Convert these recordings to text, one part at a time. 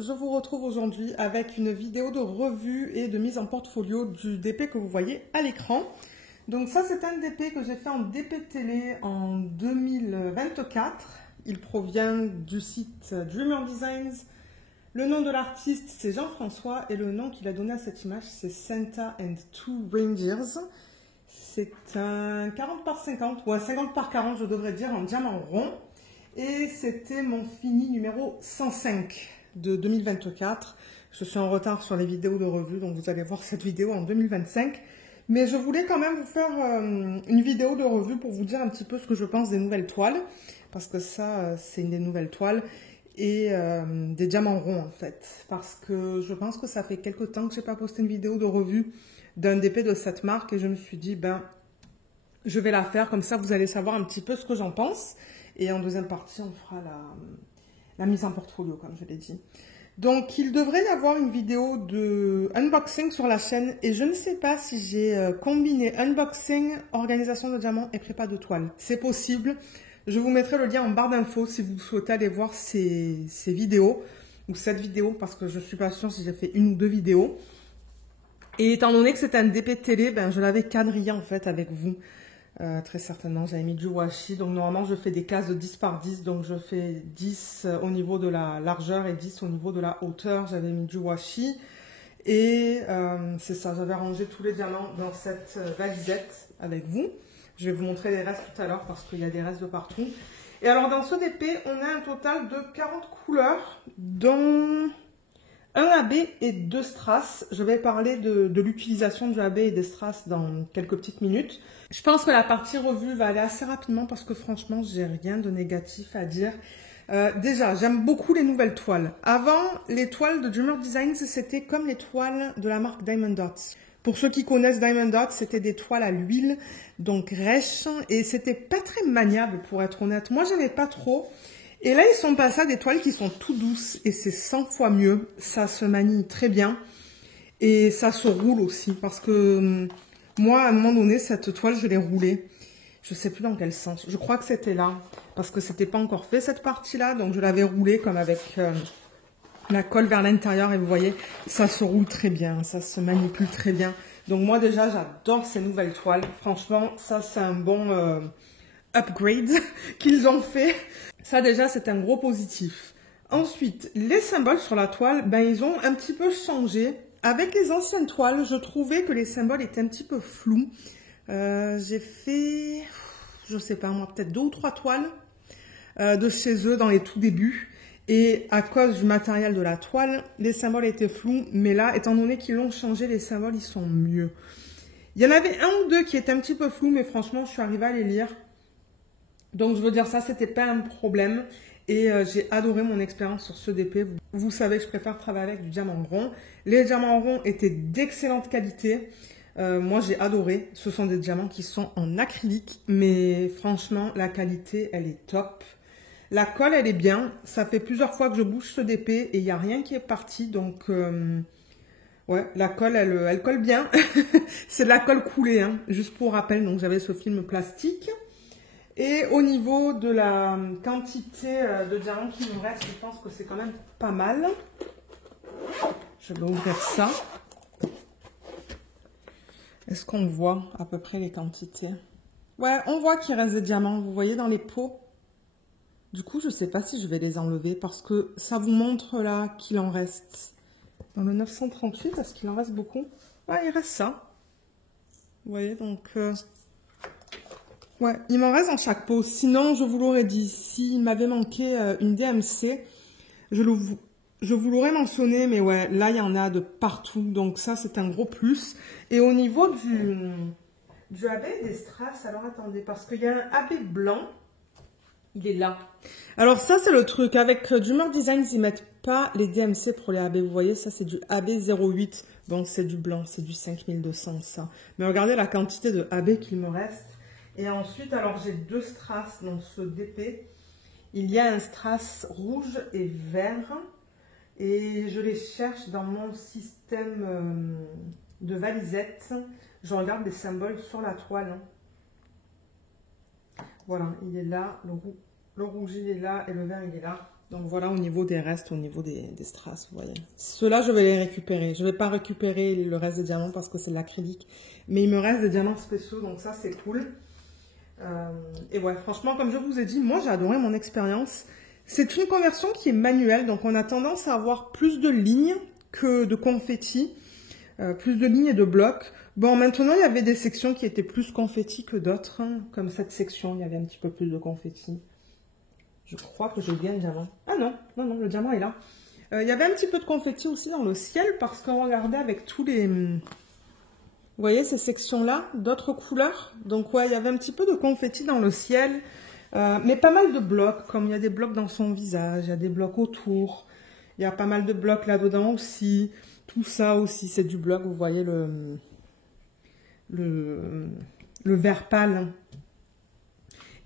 je vous retrouve aujourd'hui avec une vidéo de revue et de mise en portfolio du DP que vous voyez à l'écran. Donc ça, c'est un DP que j'ai fait en DP télé en 2024. Il provient du site Dreamer Designs. Le nom de l'artiste, c'est Jean-François et le nom qu'il a donné à cette image, c'est Santa and Two Reindeers. C'est un 40 par 50, ou un 50 par 40, je devrais dire, en diamant rond. Et c'était mon fini numéro 105 de 2024. Je suis en retard sur les vidéos de revue, donc vous allez voir cette vidéo en 2025. Mais je voulais quand même vous faire une vidéo de revue pour vous dire un petit peu ce que je pense des nouvelles toiles. Parce que ça, c'est une des nouvelles toiles. Et des diamants ronds en fait. Parce que je pense que ça fait quelques temps que je n'ai pas posté une vidéo de revue d'un DP de cette marque. Et je me suis dit, ben, je vais la faire. Comme ça, vous allez savoir un petit peu ce que j'en pense. Et en deuxième partie, on fera la mise en portfolio, comme je l'ai dit. Donc, il devrait y avoir une vidéo de unboxing sur la chaîne. Et je ne sais pas si j'ai combiné unboxing, organisation de diamants et prépa de toile. C'est possible. Je vous mettrai le lien en barre d'infos si vous souhaitez aller voir ces vidéos. Ou cette vidéo, parce que je ne suis pas sûre si j'ai fait une ou deux vidéos. Et étant donné que c'est un DP télé, ben, je l'avais quadrillé en fait avec vous. Très certainement, j'avais mis du washi. Donc normalement, je fais des cases de 10 par 10. Donc je fais 10 au niveau de la largeur et 10 au niveau de la hauteur. J'avais mis du washi. Et c'est ça, j'avais rangé tous les diamants dans cette valisette avec vous. Je vais vous montrer les restes tout à l'heure parce qu'il y a des restes de partout. Et alors dans ce DP, on a un total de 40 couleurs, dont un AB et 2 strass. Je vais parler de l'utilisation du AB et des strass dans quelques petites minutes. Je pense que la partie revue va aller assez rapidement parce que franchement, j'ai rien de négatif à dire. Déjà, j'aime beaucoup les nouvelles toiles. Avant, les toiles de Dreamer Designs, c'était comme les toiles de la marque Diamond Dots. Pour ceux qui connaissent Diamond Dots, c'était des toiles à l'huile, donc rêches, et c'était pas très maniable pour être honnête. Moi, j'aimais pas trop. Et là, ils sont passés à des toiles qui sont tout douces et c'est 100 fois mieux. Ça se manie très bien et ça se roule aussi parce que moi, à un moment donné, cette toile, je l'ai roulée. Je sais plus dans quel sens. Je crois que c'était là parce que c'était pas encore fait cette partie-là. Donc, je l'avais roulée comme avec la colle vers l'intérieur et vous voyez, ça se roule très bien. Ça se manipule très bien. Donc, moi, déjà, j'adore ces nouvelles toiles. Franchement, ça, c'est un bon upgrade qu'ils ont fait. Ça déjà, c'est un gros positif. Ensuite, les symboles sur la toile, ben, ils ont un petit peu changé. Avec les anciennes toiles, je trouvais que les symboles étaient un petit peu flous. J'ai fait, je sais pas moi, peut-être 2 ou 3 toiles de chez eux dans les tout débuts. Et à cause du matériel de la toile, les symboles étaient flous. Mais là, étant donné qu'ils l'ont changé, les symboles, ils sont mieux. Il y en avait un ou deux qui étaient un petit peu flous, mais franchement, je suis arrivée à les lire. Donc, je veux dire, ça, c'était pas un problème. Et j'ai adoré mon expérience sur ce DP. Vous savez que je préfère travailler avec du diamant rond. Les diamants ronds étaient d'excellente qualité. Moi, j'ai adoré. Ce sont des diamants qui sont en acrylique. Mais franchement, la qualité, elle est top. La colle, elle est bien. Ça fait plusieurs fois que je bouge ce DP et il n'y a rien qui est parti. Donc, ouais, la colle, elle colle bien. C'est de la colle coulée, hein, juste pour rappel. Donc, j'avais ce film plastique. Et au niveau de la quantité de diamants qui nous reste, je pense que c'est quand même pas mal. Je vais ouvrir ça. Est-ce qu'on voit à peu près les quantités? Ouais, on voit qu'il reste des diamants, vous voyez dans les pots. Du coup, je ne sais pas si je vais les enlever parce que ça vous montre là qu'il en reste. Dans le 938, est-ce qu'il en reste beaucoup? Ouais, il reste ça. Vous voyez, donc... ouais, il m'en reste dans chaque pot. Sinon, je vous l'aurais dit, s'il m'avait manqué une DMC, je vous l'aurais mentionné, mais ouais, là, il y en a de partout. Donc ça, c'est un gros plus. Et au niveau du AB et des strass, alors attendez, parce qu'il y a un AB blanc, il est là. Alors ça, c'est le truc. Avec Dreamer Designs, ils mettent pas les DMC pour les AB. Vous voyez, ça, c'est du AB 08. Donc c'est du blanc, c'est du 5200, ça. Mais regardez la quantité de AB qu'il me reste. Et ensuite, alors j'ai 2 strass dans ce DP. Il y a un strass rouge et vert. Et je les cherche dans mon système de valisette. Je regarde les symboles sur la toile. Voilà, il est là. Le rouge, il est là. Et le vert, il est là. Donc voilà au niveau des restes, au niveau des strass, vous voyez. Ceux-là, je vais les récupérer. Je ne vais pas récupérer le reste des diamants parce que c'est de l'acrylique. Mais il me reste des diamants spéciaux, donc ça c'est cool. Et ouais, franchement, comme je vous ai dit, moi j'ai adoré mon expérience. C'est une conversion qui est manuelle, donc on a tendance à avoir plus de lignes que de confettis. Plus de lignes et de blocs. Bon, maintenant, il y avait des sections qui étaient plus confettis que d'autres. Hein. Comme cette section, il y avait un petit peu plus de confettis. Je crois que j'ai oublié un diamant. Ah non, non, non, le diamant est là. Il y avait un petit peu de confettis aussi dans le ciel parce qu'on regardait avec tous les... Vous voyez ces sections-là, d'autres couleurs. Donc ouais, il y avait un petit peu de confettis dans le ciel. Mais pas mal de blocs, comme il y a des blocs dans son visage, il y a des blocs autour. Il y a pas mal de blocs là-dedans aussi. Tout ça aussi, c'est du bloc, vous voyez le vert pâle.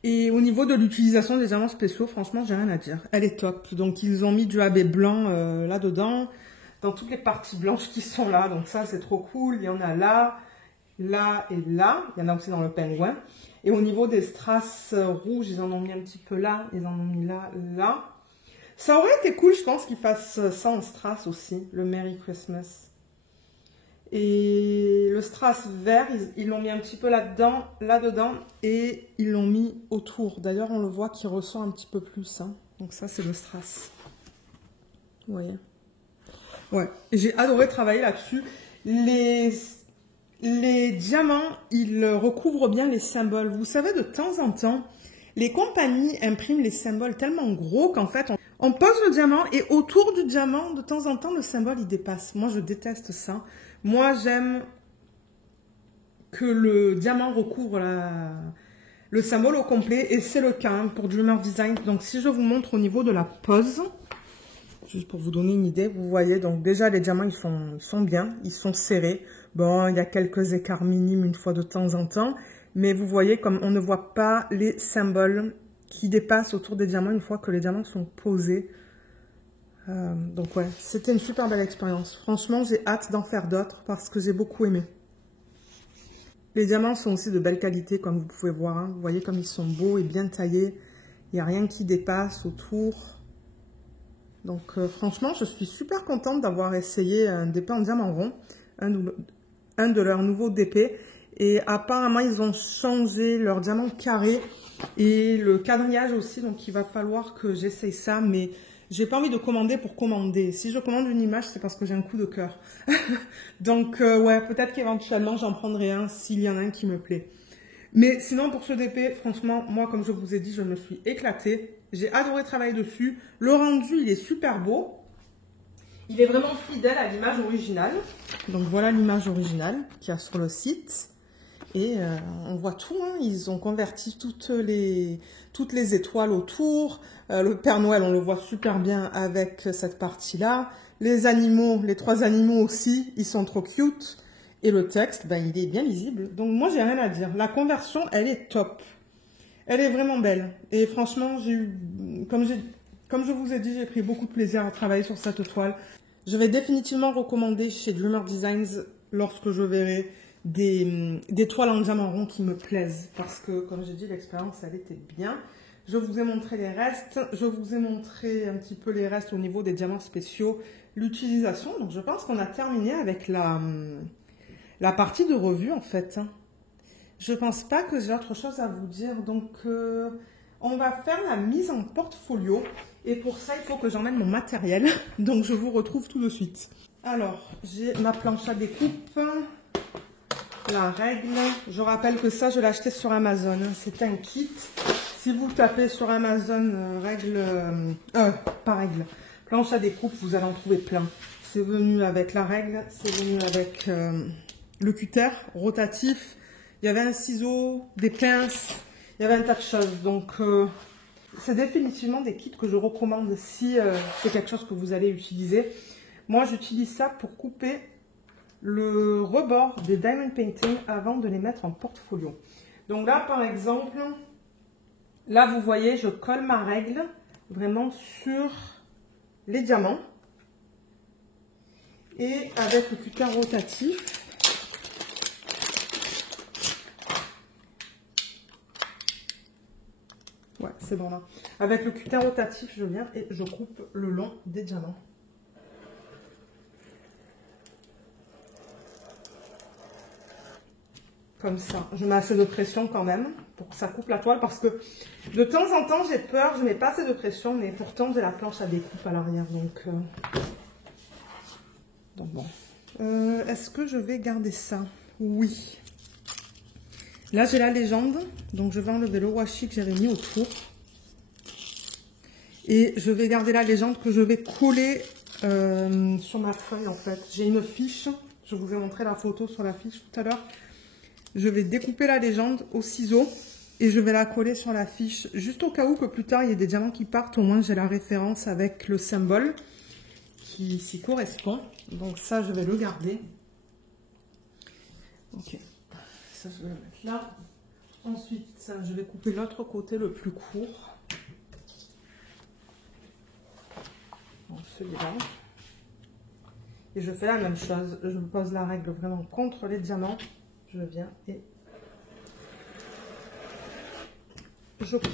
Et au niveau de l'utilisation des diamants spéciaux, franchement, j'ai rien à dire. Elle est top. Donc, ils ont mis du AB blanc là-dedans, dans toutes les parties blanches qui sont là. Donc, ça, c'est trop cool. Il y en a là, là et là. Il y en a aussi dans le pingouin. Et au niveau des strass rouges, ils en ont mis un petit peu là. Ils en ont mis là, là. Ça aurait été cool, je pense, qu'ils fassent ça en strass aussi, le Merry Christmas. Et le strass vert, ils l'ont mis un petit peu là-dedans, là-dedans, et ils l'ont mis autour. D'ailleurs, on le voit qui ressort un petit peu plus. Hein. Donc ça, c'est le strass. Vous voyez? Ouais, j'ai adoré travailler là-dessus. Les diamants, ils recouvrent bien les symboles. Vous savez, de temps en temps, les compagnies impriment les symboles tellement gros qu'en fait, on pose le diamant et autour du diamant, de temps en temps, le symbole, il dépasse. Moi, je déteste ça. Moi, j'aime que le diamant recouvre le symbole au complet et c'est le cas hein, pour Dreamer Design. Donc, si je vous montre au niveau de la pose, juste pour vous donner une idée, vous voyez, donc déjà, les diamants, ils sont bien, ils sont serrés. Bon, il y a quelques écarts minimes une fois de temps en temps, mais vous voyez comme on ne voit pas les symboles qui dépassent autour des diamants une fois que les diamants sont posés. Donc ouais, c'était une super belle expérience. Franchement, j'ai hâte d'en faire d'autres parce que j'ai beaucoup aimé. Les diamants sont aussi de belle qualité comme vous pouvez voir. Hein. Vous voyez comme ils sont beaux et bien taillés. Il n'y a rien qui dépasse autour. Donc franchement, je suis super contente d'avoir essayé un DP en diamant rond. Un de leurs nouveaux DP. Et apparemment, ils ont changé leur diamant carré et le quadrillage aussi. Donc, il va falloir que j'essaye ça. Mais j'ai pas envie de commander pour commander. Si je commande une image, c'est parce que j'ai un coup de cœur. Donc, ouais, peut-être qu'éventuellement, j'en prendrai un s'il y en a un qui me plaît. Mais sinon, pour ce DP, franchement, moi, comme je vous ai dit, je me suis éclatée. J'ai adoré travailler dessus. Le rendu, il est super beau. Il est vraiment fidèle à l'image originale. Donc, voilà l'image originale qu'il y a sur le site. Et on voit tout, hein. Ils ont converti toutes les étoiles autour. Le Père Noël, on le voit super bien avec cette partie-là. Les animaux, les 3 animaux aussi, ils sont trop cute. Et le texte, ben, il est bien lisible. Donc moi, j'ai rien à dire. La conversion, elle est top. Elle est vraiment belle. Et franchement, comme je vous ai dit, j'ai pris beaucoup de plaisir à travailler sur cette toile. Je vais définitivement recommander chez Dreamer Designs lorsque je verrai des toiles en diamant rond qui me plaisent. Parce que, comme j'ai dit, l'expérience, elle était bien. Je vous ai montré les restes. Je vous ai montré un petit peu les restes au niveau des diamants spéciaux. L'utilisation. Donc, je pense qu'on a terminé avec la partie de revue, en fait. Je pense pas que j'ai autre chose à vous dire. Donc, on va faire la mise en portfolio. Et pour ça, il faut que j'emmène mon matériel. Donc, je vous retrouve tout de suite. Alors, j'ai ma planche à découpe. La règle, je rappelle que ça, je l'ai acheté sur Amazon. C'est un kit. Si vous tapez sur Amazon, planche à découpe, vous allez en trouver plein. C'est venu avec la règle, c'est venu avec le cutter rotatif. Il y avait un ciseau, des pinces, il y avait un tas de choses. Donc, c'est définitivement des kits que je recommande si c'est quelque chose que vous allez utiliser. Moi, j'utilise ça pour couper le rebord des diamond painting avant de les mettre en portfolio. Donc là, par exemple, là, vous voyez, je colle ma règle vraiment sur les diamants. Et avec le cutter rotatif, Ouais, c'est bon là. Avec le cutter rotatif, je viens et je coupe le long des diamants. Comme ça. Je mets assez de pression quand même pour que ça coupe la toile parce que de temps en temps j'ai peur, je mets pas assez de pression, mais pourtant j'ai la planche à découpe à l'arrière. Donc bon. Est-ce que je vais garder ça? Oui. Là j'ai la légende, donc je vais enlever le washi que j'avais mis autour. Et je vais garder la légende que je vais coller sur ma feuille en fait. J'ai une fiche, je vous ai montré la photo sur la fiche tout à l'heure. Je vais découper la légende au ciseau et je vais la coller sur la fiche. Juste au cas où que plus tard il y ait des diamants qui partent, au moins j'ai la référence avec le symbole qui s'y correspond. Donc ça je vais le garder. Ok, ça je vais le mettre là. Ensuite je vais couper l'autre côté le plus court. Bon, celui-là. Et je fais la même chose. Je pose la règle vraiment contre les diamants. Je viens et je coupe.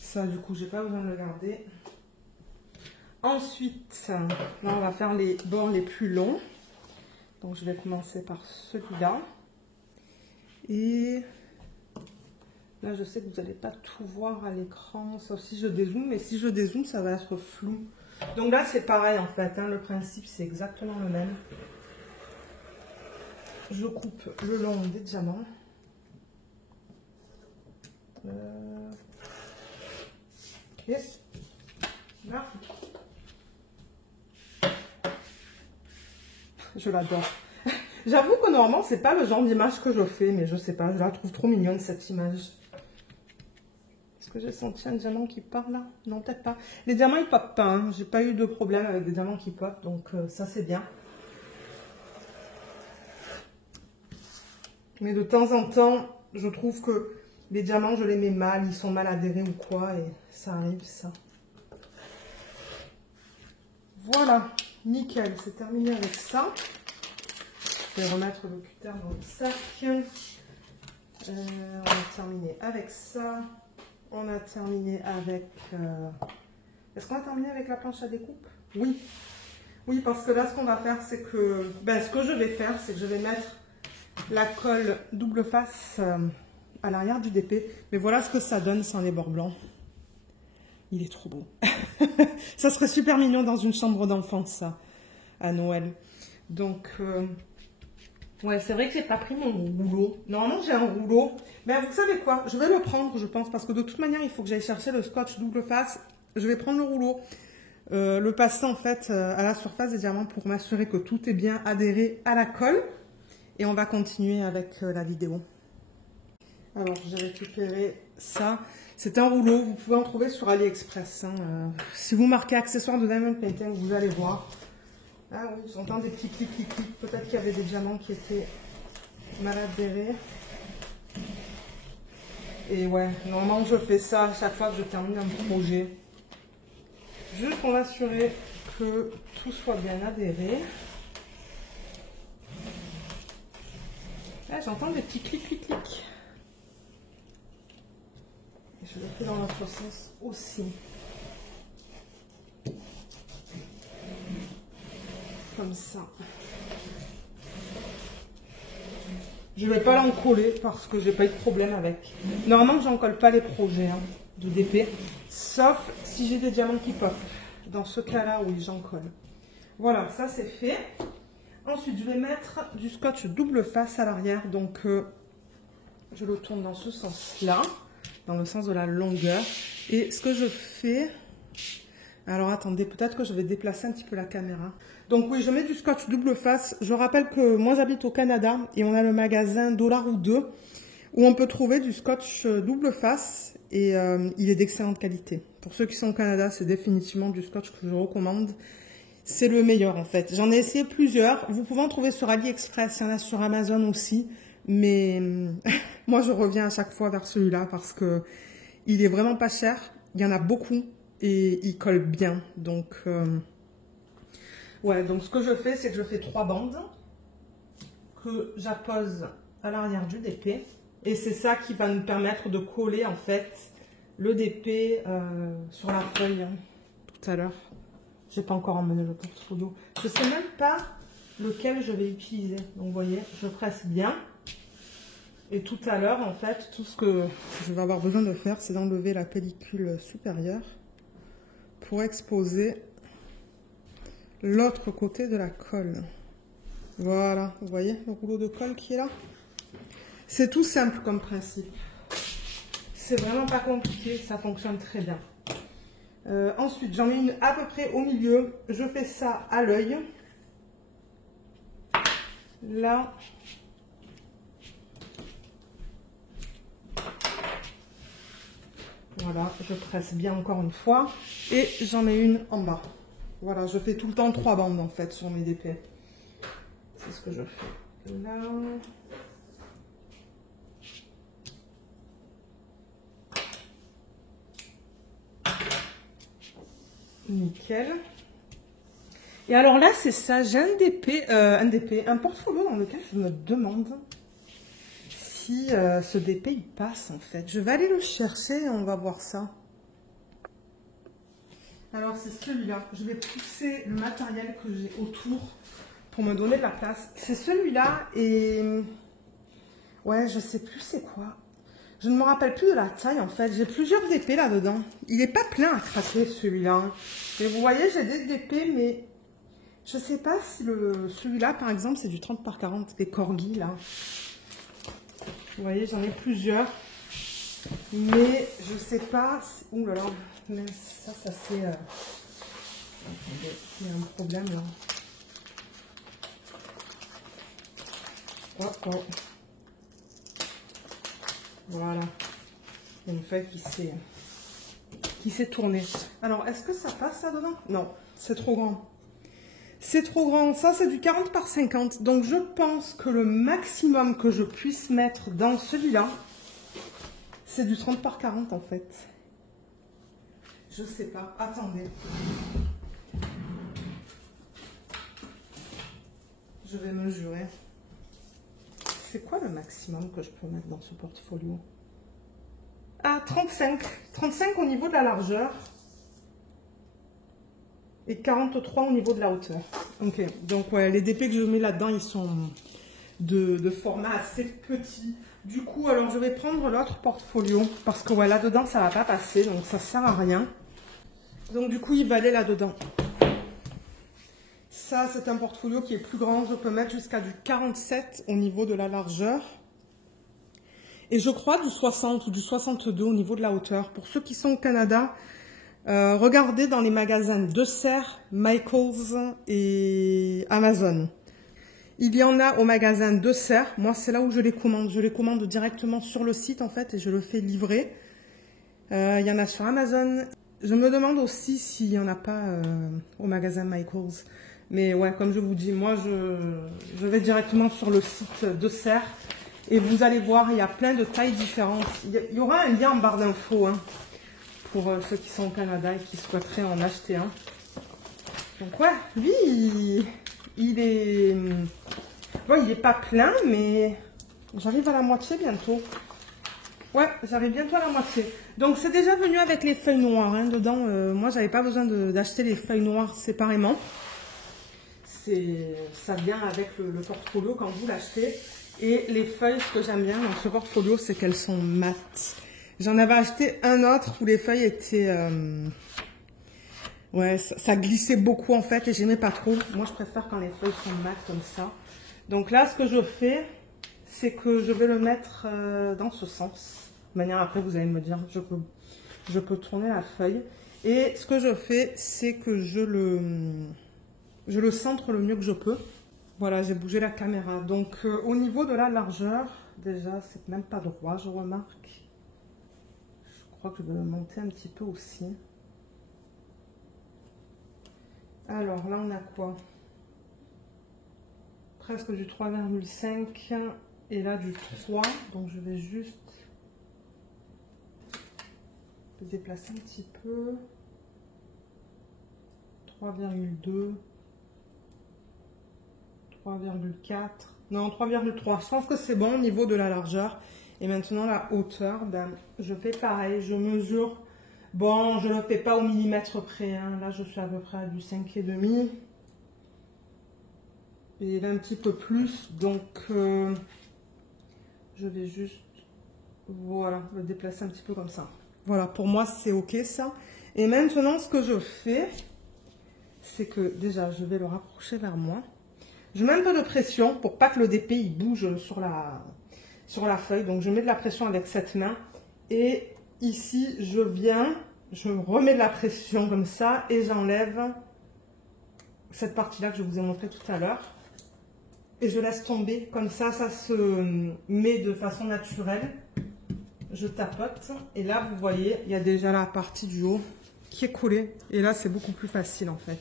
Ça, du coup, j'ai pas besoin de le garder. Ensuite, là, on va faire les bords les plus longs. Donc, je vais commencer par celui-là. Et là, je sais que vous n'allez pas tout voir à l'écran, sauf si je dézoome. Mais si je dézoome, ça va être flou. Donc là, c'est pareil, en fait. Hein, le principe, c'est exactement le même. Je coupe le long des diamants. Yes. Là. Je l'adore. J'avoue que normalement, c'est pas le genre d'image que je fais, mais je sais pas, je la trouve trop mignonne cette image. Est-ce que j'ai senti un diamant qui part là? Non, peut-être pas. Les diamants, ils popent pas. Hein. J'ai pas eu de problème avec des diamants qui popent, donc ça, c'est bien. Mais de temps en temps, je trouve que les diamants, je les mets mal, ils sont mal adhérés ou quoi, et ça arrive, ça. Voilà, nickel, c'est terminé avec ça. Je vais remettre le cutter dans le sac. On a terminé avec ça. On a terminé avec... Est-ce qu'on a terminé avec la planche à découpe? Oui. Oui, parce que là, ce qu'on va faire, c'est que... ce que je vais faire, c'est que je vais mettre la colle double face à l'arrière du DP. Mais voilà ce que ça donne sans les bords blancs. Il est trop beau. Ça serait super mignon dans une chambre d'enfant, ça, à Noël. Donc... ouais, c'est vrai que j'ai pas pris mon rouleau. Normalement, j'ai un rouleau. Mais vous savez quoi? Je vais le prendre, je pense, parce que de toute manière, il faut que j'aille chercher le scotch double face. Je vais prendre le rouleau, le passer en fait à la surface des diamants pour m'assurer que tout est bien adhéré à la colle. Et on va continuer avec la vidéo. Alors, j'ai récupéré ça. C'est un rouleau, vous pouvez en trouver sur AliExpress. Hein. Si vous marquez accessoires de Diamond Painting, vous allez voir. Ah oui, j'entends des petits clics, clics, clics. Peut-être qu'il y avait des diamants qui étaient mal adhérés. Et ouais, normalement je fais ça à chaque fois que je termine un projet. Juste pour m'assurer que tout soit bien adhéré. Là, j'entends des petits clics, clics, clics. Et je le fais dans l'autre sens aussi. Comme ça. Je ne vais pas l'en coller parce que j'ai pas eu de problème avec. Normalement, j'en colle pas les projets hein, de DP, sauf si j'ai des diamants qui pop. Dans ce cas-là, oui, j'en colle. Voilà, ça c'est fait. Ensuite, je vais mettre du scotch double face à l'arrière. Donc, je le tourne dans ce sens-là, dans le sens de la longueur. Et ce que je fais... Alors attendez, peut-être que je vais déplacer un petit peu la caméra. Donc oui, je mets du scotch double face. Je rappelle que moi j'habite au Canada et on a le magasin $1 ou 2 où on peut trouver du scotch double face et il est d'excellente qualité. Pour ceux qui sont au Canada, c'est définitivement du scotch que je recommande. C'est le meilleur en fait. J'en ai essayé plusieurs. Vous pouvez en trouver sur AliExpress, il y en a sur Amazon aussi. Mais moi je reviens à chaque fois vers celui-là parce que il est vraiment pas cher. Il y en a beaucoup. Et il colle bien, donc Ouais, donc ce que je fais, c'est que je fais 3 bandes que j'appose à l'arrière du DP. Et c'est ça qui va nous permettre de coller en fait le DP sur la feuille tout à l'heure. J'ai pas encore emmené le portfolio. Je sais même pas lequel je vais utiliser. Donc vous voyez, je presse bien. Et tout à l'heure, en fait, tout ce que je vais avoir besoin de faire, c'est d'enlever la pellicule supérieure pour exposer l'autre côté de la colle. Voilà, vous voyez le rouleau de colle qui est là? C'est tout simple comme principe. C'est vraiment pas compliqué, ça fonctionne très bien. Ensuite, j'en mets une à peu près au milieu. Je fais ça à l'œil. Là. Voilà, je presse bien encore une fois. Et j'en mets une en bas. Voilà, je fais tout le temps 3 bandes en fait sur mes DP. C'est ce que je fais. Là. Nickel. Et alors là, c'est ça, j'ai un portfolio dans lequel je me demande si ce DP il passe en fait. Je vais aller le chercher et on va voir ça. Alors c'est celui-là. Je vais pousser le matériel que j'ai autour pour me donner de la place. C'est celui-là et ouais, je sais plus c'est quoi. Je ne me rappelle plus de la taille en fait. J'ai plusieurs DP là-dedans. Il n'est pas plein à craquer celui-là. Et vous voyez, j'ai des DP, mais je ne sais pas si celui-là, par exemple, c'est du 30 par 40, des corgis là. Vous voyez, j'en ai plusieurs. Mais je ne sais pas. Ouh là là, même ça c'est. Attendez, il y a un problème là. Oh, oh. Voilà. Il y a une feuille qui s'est tournée. Alors, est-ce que ça passe là-dedans? Non, c'est trop grand. C'est trop grand. Ça, c'est du 40 par 50. Donc, je pense que le maximum que je puisse mettre dans celui-là, c'est du 30 par 40 en fait. Je sais pas. Attendez. Je vais mesurer. C'est quoi le maximum que je peux mettre dans ce portfolio? Ah, 35. 35 au niveau de la largeur. Et 43 au niveau de la hauteur. Ok, donc ouais, les DP que je mets là-dedans, ils sont de format assez petit. Du coup, alors je vais prendre l'autre portfolio. Parce que ouais, là-dedans, ça va pas passer. Donc ça sert à rien. Donc du coup, il va aller là-dedans. Ça, c'est un portfolio qui est plus grand. Je peux mettre jusqu'à du 47 au niveau de la largeur. Et je crois du 60 ou du 62 au niveau de la hauteur. Pour ceux qui sont au Canada, regardez dans les magasins De Serre, Michaels et Amazon. Il y en a au magasin De Serre. Moi, c'est là où je les commande. Je les commande directement sur le site en fait et je le fais livrer. Il y en a sur Amazon. Je me demande aussi s'il n'y en a pas au magasin Michaels. Mais ouais, comme je vous dis, moi, je vais directement sur le site De Serre. Et vous allez voir, il y a plein de tailles différentes. Il y aura un lien en barre d'infos hein, pour ceux qui sont au Canada et qui souhaiteraient en acheter un. Donc ouais, lui, il est... Bon, il n'est pas plein, mais j'arrive à la moitié bientôt. Ouais, j'arrive bientôt à la moitié. Donc c'est déjà venu avec les feuilles noires hein, dedans. Moi, j'avais pas besoin d'acheter les feuilles noires séparément. Ça vient avec le portfolio quand vous l'achetez. Et les feuilles, ce que j'aime bien dans ce portfolio, c'est qu'elles sont mates. J'en avais acheté un autre où les feuilles étaient... ouais, ça glissait beaucoup en fait et j'aimais pas trop. Moi, je préfère quand les feuilles sont mates comme ça. Donc là, ce que je fais, c'est que je vais le mettre dans ce sens. De manière, après, vous allez me dire, je peux tourner la feuille. Et ce que je fais, c'est que je le centre le mieux que je peux. Voilà, j'ai bougé la caméra. Donc, au niveau de la largeur, déjà, c'est même pas droit, je remarque. Je crois que je vais le monter un petit peu aussi. Alors, là, on a quoi? Presque du 3,5 et là, du 3. Donc, je vais juste le déplacer un petit peu. 3,2. 3,4. Non, 3,3. Je pense que c'est bon au niveau de la largeur. Et maintenant, la hauteur, ben, je fais pareil. Je mesure. Bon, je ne le fais pas au millimètre près. Hein. Là, je suis à peu près à du 5,5. Et là, un petit peu plus. Donc, je vais juste, voilà, le déplacer un petit peu comme ça. Voilà, pour moi, c'est OK, ça. Et maintenant, ce que je fais, c'est que déjà, je vais le rapprocher vers moi. Je mets un peu de pression pour pas que le DP il bouge sur la feuille. Donc, je mets de la pression avec cette main. Et ici, je remets de la pression comme ça et j'enlève cette partie-là que je vous ai montré tout à l'heure. Et je laisse tomber. Comme ça, ça se met de façon naturelle. Je tapote. Et là, vous voyez, il y a déjà la partie du haut qui est collée. Et là, c'est beaucoup plus facile en fait.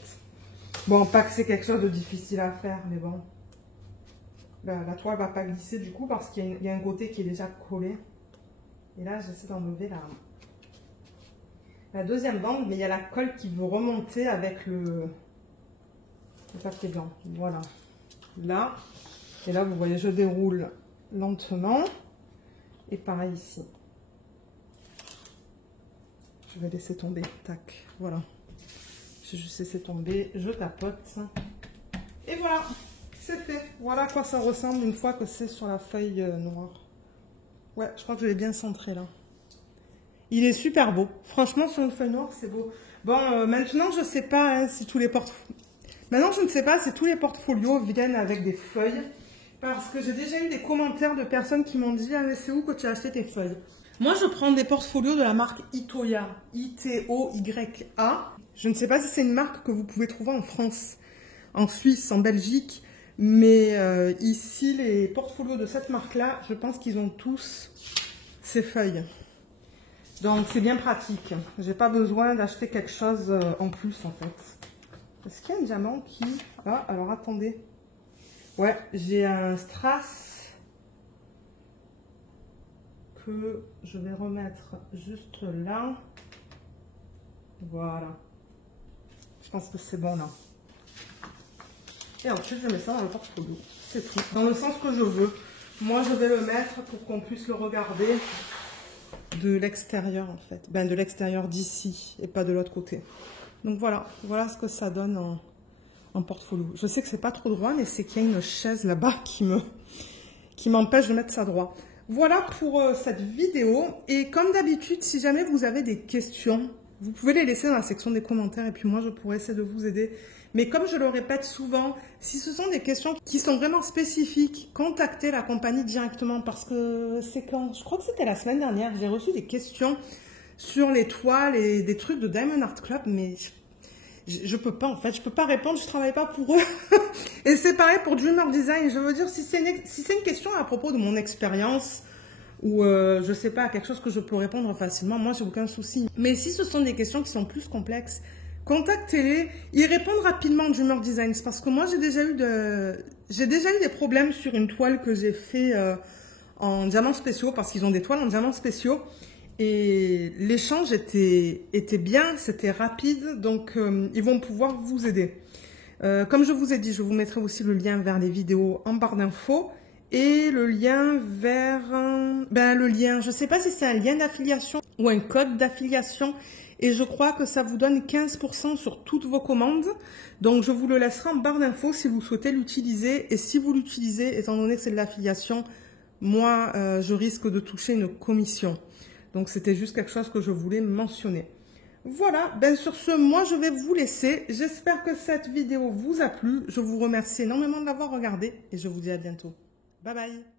Bon, pas que c'est quelque chose de difficile à faire, mais bon. La toile ne va pas glisser du coup parce qu'il y a un côté qui est déjà collé. Et là, j'essaie d'enlever la deuxième bande, mais il y a la colle qui veut remonter avec le papier blanc. Voilà. Là. Et là, vous voyez, je déroule lentement. Et pareil ici. Je vais laisser tomber. Tac. Voilà. J'ai juste laissé tomber. Je tapote. Et voilà. C'est fait. Voilà à quoi ça ressemble une fois que c'est sur la feuille noire. Ouais, je crois que je l'ai bien centré là. Il est super beau. Franchement, sur une feuille noire, c'est beau. Bon, maintenant, je sais pas hein, si tous les portfolios... Maintenant, je ne sais pas si tous les portfolios viennent avec des feuilles. Parce que j'ai déjà eu des commentaires de personnes qui m'ont dit « Ah, mais c'est où que tu as acheté tes feuilles ?» Moi, je prends des portfolios de la marque Itoya. I-T-O-Y-A. Je ne sais pas si c'est une marque que vous pouvez trouver en France, en Suisse, en Belgique. Mais ici, les portfolios de cette marque-là, je pense qu'ils ont tous ces feuilles. Donc, c'est bien pratique. J'ai pas besoin d'acheter quelque chose en plus, en fait. Est-ce qu'il y a un diamant qui... Ah, alors attendez. Ouais, j'ai un strass que je vais remettre juste là. Voilà. Je pense que c'est bon, là. Et ensuite, je mets ça dans le portfolio. C'est tout. Dans le sens que je veux. Moi, je vais le mettre pour qu'on puisse le regarder de l'extérieur, en fait. Ben, de l'extérieur d'ici et pas de l'autre côté. Donc, voilà. Voilà ce que ça donne en portfolio. Je sais que c'est pas trop droit, mais c'est qu'il y a une chaise là-bas qui m'empêche de mettre ça droit. Voilà pour cette vidéo. Et comme d'habitude, si jamais vous avez des questions, vous pouvez les laisser dans la section des commentaires et puis moi, je pourrais essayer de vous aider. Mais comme je le répète souvent, si ce sont des questions qui sont vraiment spécifiques, contactez la compagnie directement parce que c'est quand, je crois que c'était la semaine dernière, j'ai reçu des questions sur les toiles et des trucs de Diamond Art Club, mais je peux pas en fait, je peux pas répondre, je travaille pas pour eux. Et c'est pareil pour Dreamer Design, je veux dire, si c'est une question à propos de mon expérience, ou je sais pas, quelque chose que je peux répondre facilement, moi j'ai aucun souci. Mais si ce sont des questions qui sont plus complexes, contactez-les, ils répondent rapidement Dreamer Design, parce que moi j'ai déjà eu des problèmes sur une toile que j'ai fait en diamants spéciaux, parce qu'ils ont des toiles en diamants spéciaux, et l'échange était bien, c'était rapide, donc ils vont pouvoir vous aider. Comme je vous ai dit, je vous mettrai aussi le lien vers les vidéos en barre d'infos, et le lien vers, je sais pas si c'est un lien d'affiliation ou un code d'affiliation, et je crois que ça vous donne 15% sur toutes vos commandes. Donc, je vous le laisserai en barre d'infos si vous souhaitez l'utiliser. Et si vous l'utilisez, étant donné que c'est de l'affiliation, moi, je risque de toucher une commission. Donc, c'était juste quelque chose que je voulais mentionner. Voilà, ben sur ce, moi, je vais vous laisser. J'espère que cette vidéo vous a plu. Je vous remercie énormément de l'avoir regardée et je vous dis à bientôt. Bye bye.